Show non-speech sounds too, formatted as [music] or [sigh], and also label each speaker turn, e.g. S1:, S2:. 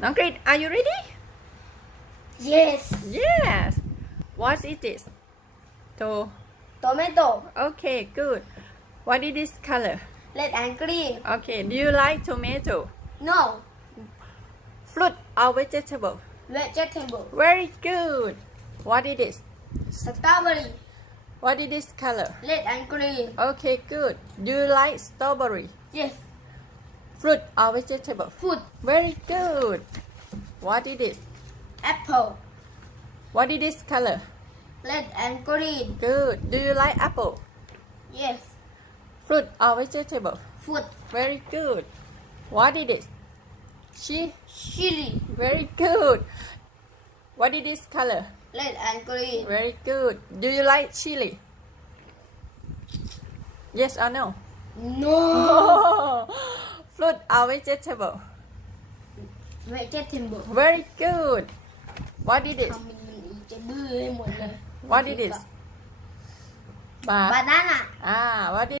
S1: Now, great. Are you ready?
S2: Yes.
S1: Yes. What is this? To
S2: tomato.
S1: Okay, good. What is this color?
S2: Red and green.
S1: Okay. Do you like tomato?
S2: No.
S1: Fruit or vegetable?
S2: Vegetable.
S1: Very good. What is this?
S2: Strawberry.
S1: What is this color?
S2: Red and green.
S1: Okay, good. Do you like strawberry?
S2: Yes
S1: fruit or vegetable
S2: Food.
S1: very good what is this
S2: Apple.
S1: what is this color
S2: Red and green.
S1: good do you like apple
S2: Yes.
S1: fruit or vegetable
S2: Food.
S1: very good what is this she
S2: Chili.
S1: very good what is this color
S2: Red and green.
S1: very good do you like chili yes or no
S2: No. [laughs]
S1: fruit or vegetable
S2: Vegetable.
S1: very good what is this
S2: ทำเป็นมันอีกจะบื้อให้หมดเลย
S1: what is this บา
S2: Banana.
S1: อ่า what is